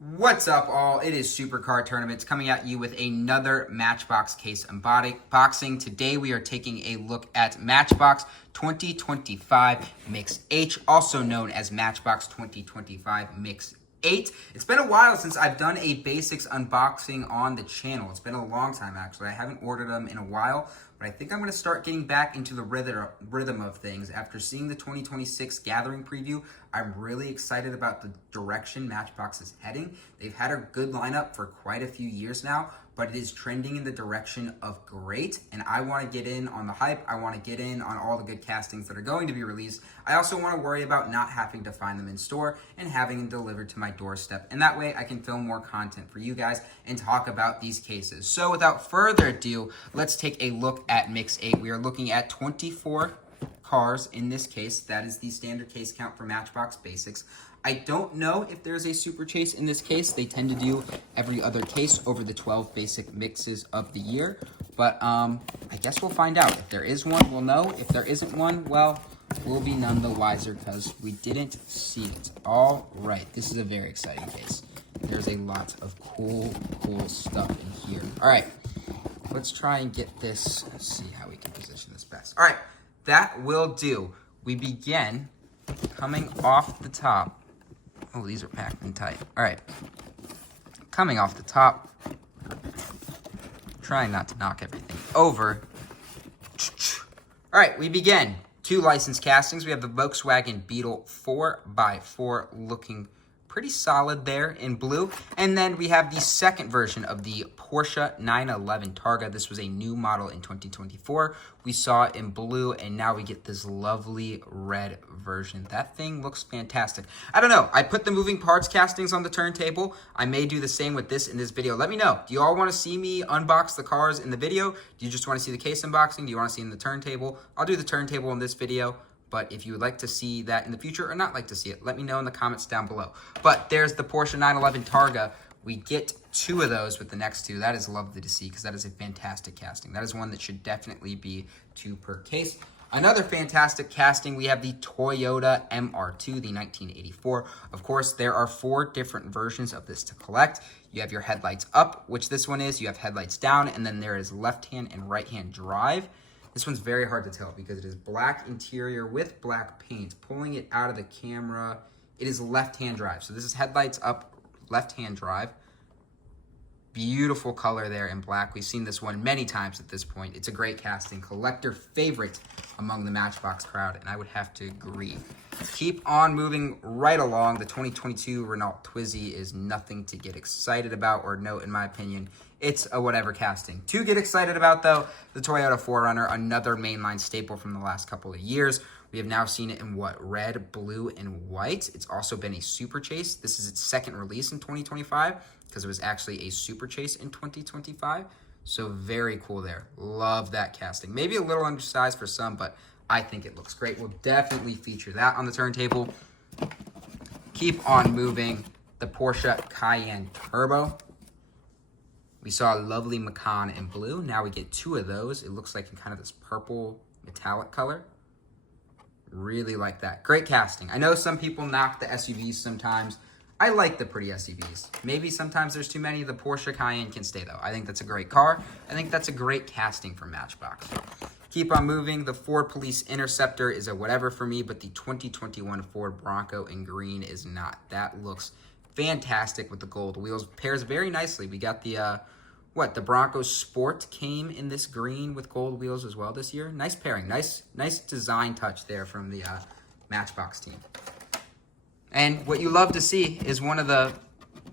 What's up, all? It is Supercar Tournaments coming at you with another Matchbox case unboxing. Today we are taking a look at Matchbox 2025 Mix H, also known as Matchbox 2025 Mix 8. It's been a while since I've done a basics unboxing on the channel. It's been a long time, actually. I haven't ordered them in a while, but I think I'm going to start getting back into the rhythm of things. After seeing the 2026 Gathering preview, I'm really excited about the direction Matchbox is heading. They've had a good lineup for quite a few years now, but it is trending in the direction of great, and I want to get in on the hype. I want to get in on all the good castings that are going to be released. I also want to worry about not having to find them in store and having them delivered to my doorstep, and that way I can film more content for you guys and talk about these cases. So without further ado, let's take a look at Mix 8. We are looking at 24 cars in this case. That is the standard case count for Matchbox Basics. I don't know if there's a super chase in this case. They tend to do every other case over the 12 basic mixes of the year. But I guess we'll find out. If there is one, we'll know. If there isn't one, well, we'll be none the wiser because we didn't see it. All right, this is a very exciting case. There's a lot of cool stuff in here. All right, let's try and get this. Let's see how we can position this best. All right, that will do. We begin coming off the top. Oh, these are packed in tight. All right. Coming off the top. Trying not to knock everything over. All right, we begin. Two licensed castings. We have the Volkswagen Beetle 4x4 looking pretty solid there in blue. And then we have the second version of the Porsche 911 Targa. This was a new model in 2024. We saw it in blue, and now we get this lovely red version. That thing looks fantastic. I don't know. I put the moving parts castings on the turntable. I may do the same with this in this video. Let me know. Do you all want to see me unbox the cars in the video? Do you just want to see the case unboxing? Do you want to see in the turntable? I'll do the turntable in this video. But if you would like to see that in the future or not like to see it, let me know in the comments down below. But there's the Porsche 911 Targa. We get two of those with the next two. That is lovely to see because that is a fantastic casting. That is one that should definitely be 2 per case. Another fantastic casting, we have the Toyota MR2, the 1984. Of course, there are 4 different versions of this to collect. You have your headlights up, which this one is. You have headlights down, and then there is left-hand and right-hand drive. This one's very hard to tell because it is black interior with black paint. Pulling it out of the camera, it is left-hand drive. So this is headlights up, left-hand drive. Beautiful color there in black. We've seen this one many times at this point. It's a great casting, collector favorite among the Matchbox crowd, and I would have to agree. Keep on moving right along. The 2022 Renault Twizy is nothing to get excited about or note, in my opinion. It's a whatever casting. To get excited about, though, the Toyota 4Runner, another mainline staple from the last couple of years. We have now seen it in, red, blue, and white. It's also been a super chase. This is its second release in 2025 because it was actually a super chase in 2025. So very cool there. Love that casting. Maybe a little undersized for some, but I think it looks great. We'll definitely feature that on the turntable. Keep on moving. The Porsche Cayenne Turbo. We saw a lovely Macan in blue. Now we get 2 of those. It looks like in kind of this purple metallic color. Really like that. Great casting. I know some people knock the SUVs sometimes. I like the pretty SUVs. Maybe sometimes there's too many. The Porsche Cayenne can stay, though. I think that's a great car. I think that's a great casting for Matchbox. Keep on moving. The Ford Police Interceptor is a whatever for me, but the 2021 Ford Bronco in green is not. That looks fantastic with the gold wheels. Pairs very nicely. We got the, the Bronco Sport came in this green with gold wheels as well this year. Nice pairing. Nice design touch there from the Matchbox team. And what you love to see is one of the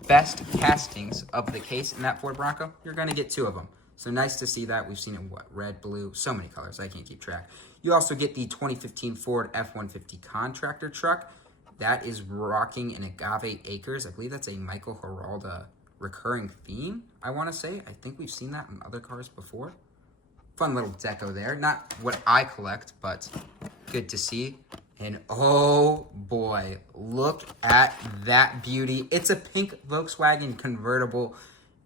best castings of the case in that Ford Bronco. You're going to get 2 of them. So nice to see that. We've seen it in red, blue, so many colors. I can't keep track. You also get the 2015 Ford F-150 contractor truck. That is rocking an Agave Acres. I believe that's a Michael Geralda recurring theme, I want to say. I think we've seen that in other cars before. Fun little deco there. Not what I collect, but good to see. And oh boy, look at that beauty. It's a pink Volkswagen convertible.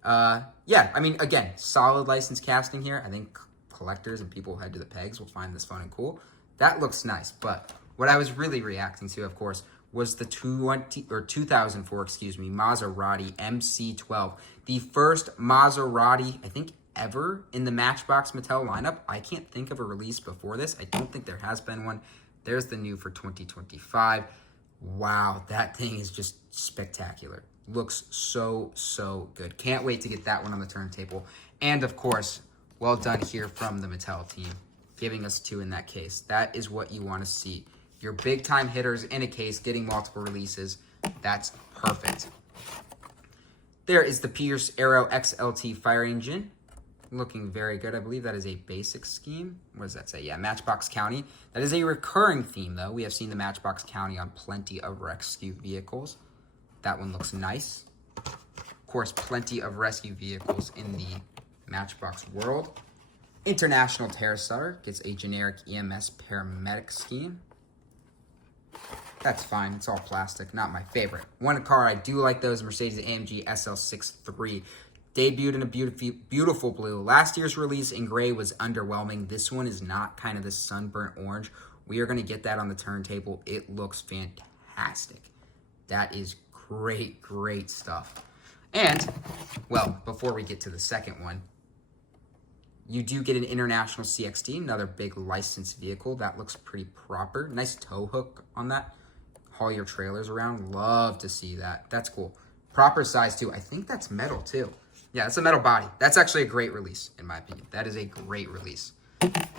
Yeah, I mean, again, solid license casting here. I think collectors and people who head to the pegs will find this fun and cool. That looks nice, but what I was really reacting to, of course, was the 2004, Maserati MC12. The first Maserati, I think, ever in the Matchbox Mattel lineup. I can't think of a release before this. I don't think there has been one. There's the new for 2025. Wow, that thing is just spectacular. Looks so, so good. Can't wait to get that one on the turntable. And, of course, well done here from the Mattel team, giving us 2 in that case. That is what you want to see. Your big-time hitters in a case, getting multiple releases. That's perfect. There is the Pierce Aero XLT fire engine. Looking very good. I believe that is a basic scheme. What does that say? Yeah, Matchbox County. That is a recurring theme, though. We have seen the Matchbox County on plenty of rescue vehicles. That one looks nice. Of course, plenty of rescue vehicles in the Matchbox world. International Terror Starter gets a generic EMS paramedic scheme. That's fine. It's all plastic. Not my favorite. One car I do like, though, is Mercedes-AMG SL63. Debuted in a beautiful blue. Last year's release in gray was underwhelming. This one is not kind of this sunburnt orange. We are going to get that on the turntable. It looks fantastic. That is great, great stuff. And, well, before we get to the second one, you do get an International CXT, another big licensed vehicle. That looks pretty proper. Nice tow hook on that. Haul your trailers around. Love to see that. That's cool. Proper size, too. I think that's metal, too. Yeah, it's a metal body. That's actually a great release, in my opinion. That is a great release.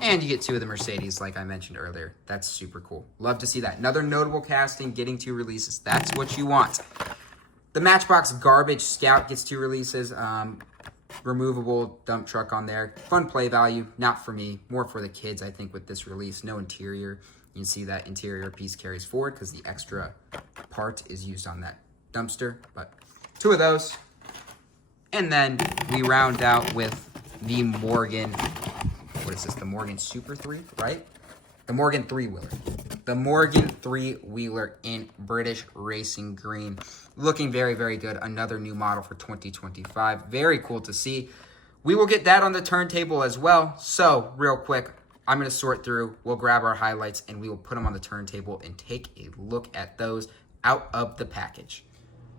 And you get 2 of the Mercedes, like I mentioned earlier. That's super cool. Love to see that. Another notable casting, getting 2 releases. That's what you want. The Matchbox Garbage Scout gets 2 releases. Removable dump truck on there. Fun play value. Not for me. More for the kids, I think, with this release. No interior. You can see that interior piece carries forward because the extra part is used on that dumpster. But 2 of those. And then we round out with the Morgan, what is this? The Morgan Super 3, right? The Morgan 3-wheeler. The Morgan 3-wheeler in British Racing Green. Looking very, very good. Another new model for 2025. Very cool to see. We will get that on the turntable as well. So, real quick, I'm going to sort through. We'll grab our highlights and we will put them on the turntable and take a look at those out of the package.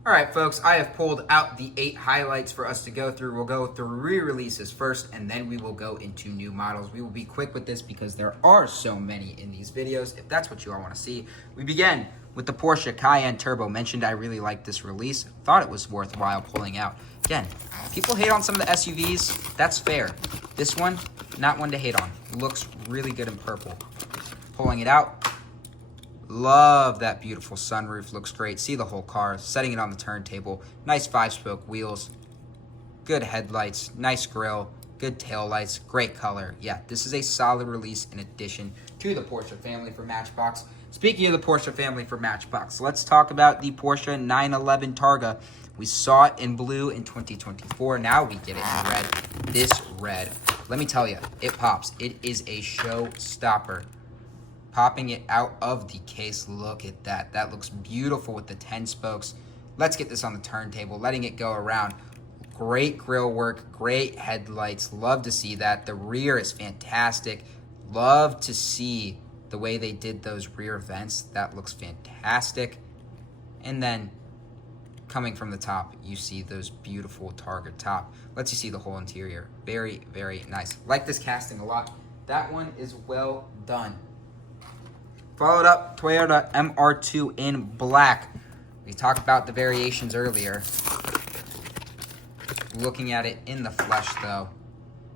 All right, folks, I have pulled out the 8 highlights for us to go through. We'll go through re-releases first, and then we will go into new models. We will be quick with this because there are so many in these videos, if that's what you all want to see. We begin with the Porsche Cayenne Turbo. Mentioned I really liked this release. Thought it was worthwhile pulling out. Again, people hate on some of the SUVs. That's fair. This one, not one to hate on. Looks really good in purple. Pulling it out. Love that beautiful sunroof. Looks great. See the whole car. Setting it on the turntable. Nice 5-spoke wheels. Good headlights. Nice grille. Good taillights. Great color. Yeah, this is a solid release in addition to the Porsche family for Matchbox. Speaking of the Porsche family for Matchbox, let's talk about the Porsche 911 Targa. We saw it in blue in 2024. Now we get it in red. This red, let me tell you, it pops. It is a showstopper. Popping it out of the case. Look at that. That looks beautiful with the 10 spokes. Let's get this on the turntable. Letting it go around. Great grille work. Great headlights. Love to see that. The rear is fantastic. Love to see the way they did those rear vents. That looks fantastic. And then coming from the top, you see those beautiful Targa top. Lets you see the whole interior. Very, very nice. Like this casting a lot. That one is well done. Followed up, Toyota MR2 in black. We talked about the variations earlier. Looking at it in the flesh, though.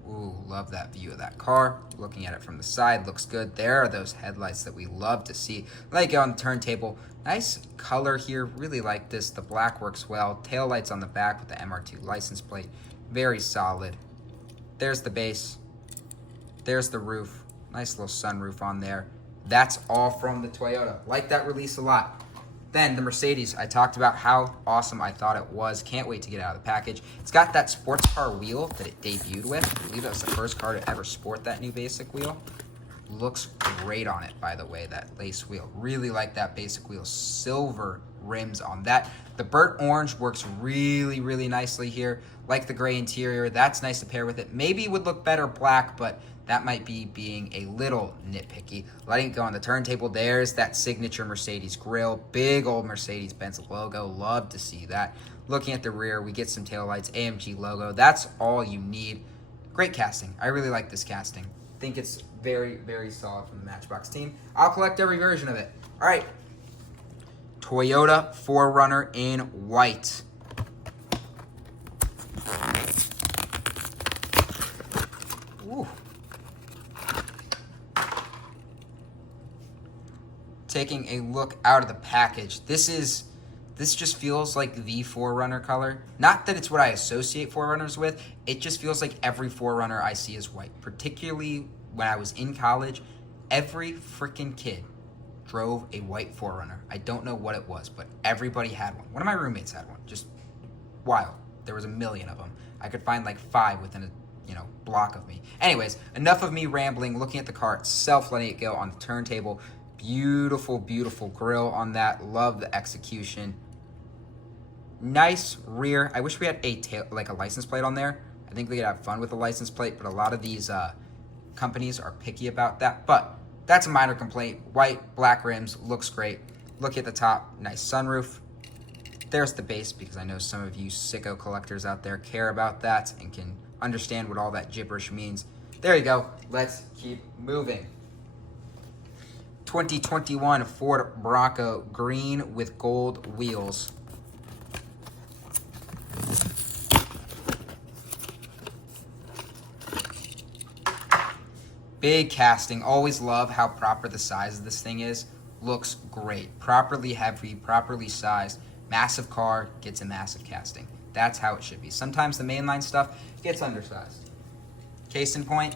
Ooh, love that view of that car. Looking at it from the side, looks good. There are those headlights that we love to see. Let it go on the turntable. Nice color here. Really like this. The black works well. Taillights on the back with the MR2 license plate. Very solid. There's the base. There's the roof. Nice little sunroof on there. That's all from the Toyota. Like that release a lot. Then the Mercedes, I talked about how awesome I thought it was. Can't wait to get it out of the package. It's got that sports car wheel that it debuted with. I believe that was the first car to ever sport that new basic wheel. Looks great on it, by the way, that lace wheel. Really like that basic wheel. Silver rims on that. The burnt orange works really, really nicely here. Like the gray interior, that's nice to pair with it. Maybe it would look better black, but that might be being a little nitpicky. Letting it go on the turntable, there's that signature Mercedes grille. Big old Mercedes-Benz logo, love to see that. Looking at the rear, we get some taillights, AMG logo. That's all you need. Great casting. I really like this casting. Think it's very, very solid from the Matchbox team. I'll collect every version of it. All right. Toyota 4Runner in white. Ooh. Taking a look out of the package. This just feels like the 4Runner color. Not that it's what I associate 4Runners with. It just feels like every 4Runner I see is white. Particularly when I was in college, every freaking kid drove a white 4Runner. I don't know what it was, but everybody had one. One of my roommates had one. Just wild. There was a million of them. I could find like 5 within a block of me. Anyways, enough of me rambling. Looking at the car itself, letting it go on the turntable. Beautiful, beautiful grille on that. Love the execution. Nice rear. I wish we had a license plate on there. I think we could have fun with a license plate, but a lot of these companies are picky about that. But that's a minor complaint. White, black rims, looks great. Look at the top, nice sunroof. There's the base, because I know some of you sicko collectors out there care about that and can understand what all that gibberish means. There you go. Let's keep moving. 2021 Ford Bronco, green with gold wheels. Big casting. Always love how proper the size of this thing is. Looks great. Properly heavy, properly sized. Massive car gets a massive casting. That's how it should be. Sometimes the mainline stuff gets undersized. Case in point,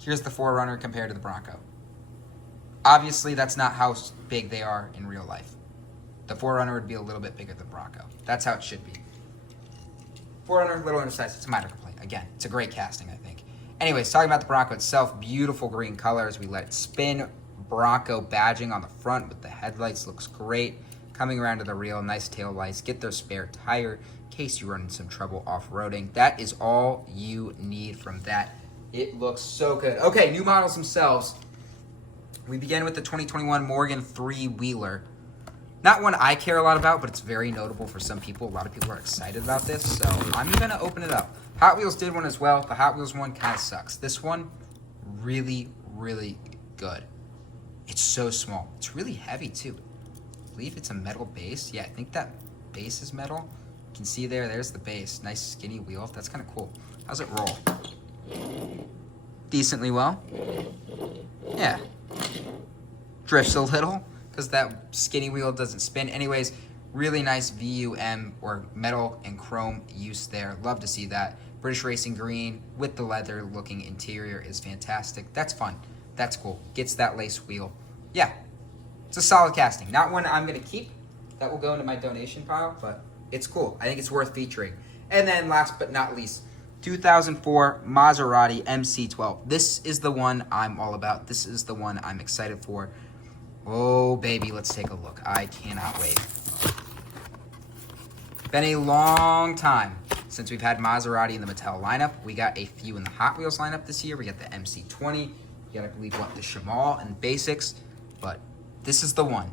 here's the 4Runner compared to the Bronco. Obviously, that's not how big they are in real life. The 4Runner would be a little bit bigger than the Bronco. That's how it should be. 4Runner, a little undersized. It's a minor complaint. Again, it's a great casting, I think. Anyways, talking about the Bronco itself, beautiful green color as we let it spin. Bronco badging on the front with the headlights looks great. Coming around to the rear, nice tail lights. Get their spare tire in case you run into some trouble off-roading. That is all you need from that. It looks so good. Okay, new models themselves. We begin with the 2021 Morgan 3-wheeler. Not one I care a lot about, but it's very notable for some people. A lot of people are excited about this, so I'm going to open it up. Hot Wheels did one as well. The Hot Wheels one kind of sucks. This one, really, really good. It's so small. It's really heavy, too. I believe it's a metal base. Yeah, I think that base is metal. You can see there's the base. Nice skinny wheel. That's kind of cool. How's it roll? Decently well. Yeah. Drifts a little because that skinny wheel doesn't spin. Anyways, really nice VUM or metal and chrome use there. Love to see that. British Racing green with the leather looking interior is fantastic. That's fun. That's cool. Gets that lace wheel. Yeah. It's a solid casting. Not one I'm going to keep. That will go into my donation pile, but it's cool. I think it's worth featuring. And then last but not least, 2004 Maserati MC12. This is the one I'm all about. This is the one I'm excited for. Oh, baby, let's take a look. I cannot wait. Been a long time since we've had Maserati in the Mattel lineup. We got a few in the Hot Wheels lineup this year. We got the MC20. We got, I believe, the Shamal and Basics. But this is the one.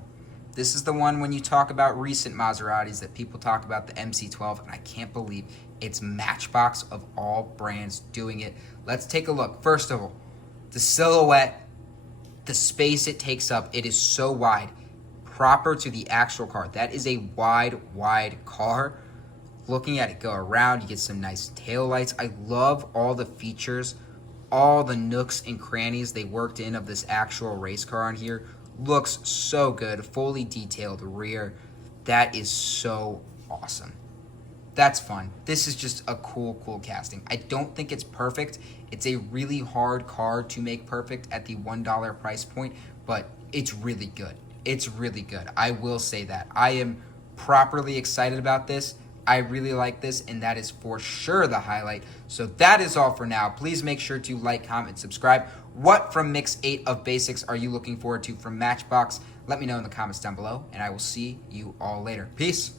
This is the one when you talk about recent Maseratis that people talk about the MC12, and I can't believe it's Matchbox of all brands doing it. Let's take a look. First of all, the silhouette, the space it takes up, it is so wide, proper to the actual car. That is a wide, wide car. Looking at it go around, you get some nice tail lights. I love all the features, all the nooks and crannies they worked in of this actual race car on here. Looks so good. Fully detailed rear. That is so awesome. That's fun. This is just a cool, cool casting. I don't think it's perfect. It's a really hard car to make perfect at the $1 price point, but it's really good. It's really good. I will say that. I am properly excited about this. I really like this, and that is for sure the highlight. So that is all for now. Please make sure to like, comment, subscribe. What from Mix 8 of Basics are you looking forward to from Matchbox? Let me know in the comments down below, and I will see you all later. Peace.